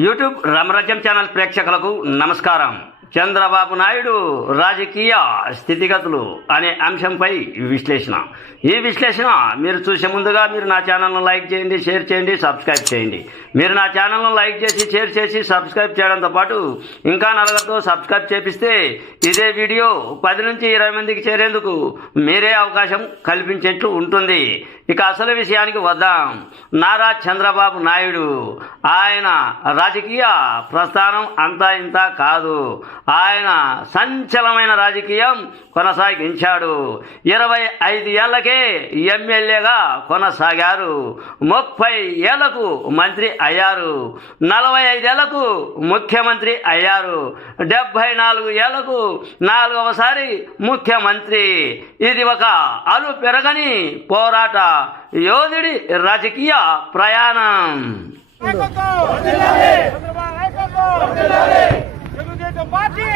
YouTube రామరాజ్యం channel ప్రేక్షకులకు నమస్కారం. చంద్రబాబు నాయుడు రాజకీయ స్థితిగతులు అనే అంశంపై విశ్లేషణ. ఈ విశ్లేషణ మీరు చూసే ముందుగా మీరు నా ఛానల్ను లైక్ చేయండి, షేర్ చేయండి, సబ్స్క్రైబ్ చేయండి. మీరు నా ఛానల్ను లైక్ చేసి, షేర్ చేసి, సబ్స్క్రైబ్ చేయడంతో పాటు ఇంకా నలుగురితో సబ్స్క్రైబ్ చేపిస్తే ఇదే వీడియో 10 నుంచి 20 మందికి చేరేందుకు మీరే అవకాశం కల్పించేట్లు ఉంటుంది. ఇక అసలు విషయానికి వద్దాం. నారా చంద్రబాబు నాయుడు ఆయన రాజకీయ ప్రస్థానం అంతా ఇంత కాదు. ఆయన సంచలనమైన రాజకీయం కొనసాగించాడు. 25 ఏళ్లకే ఎమ్మెల్యేగా కొనసాగారు. 30 ఏళ్లకు మంత్రి అయ్యారు. 45 ఏళ్లకు ముఖ్యమంత్రి అయ్యారు. 74 ఏళ్లకు 4వసారి ముఖ్యమంత్రి. ఇది ఒక అలు పెరగని పోరాట యోధుడి రాజకీయ ప్రయాణం. తెలుగుదేశం పార్టీ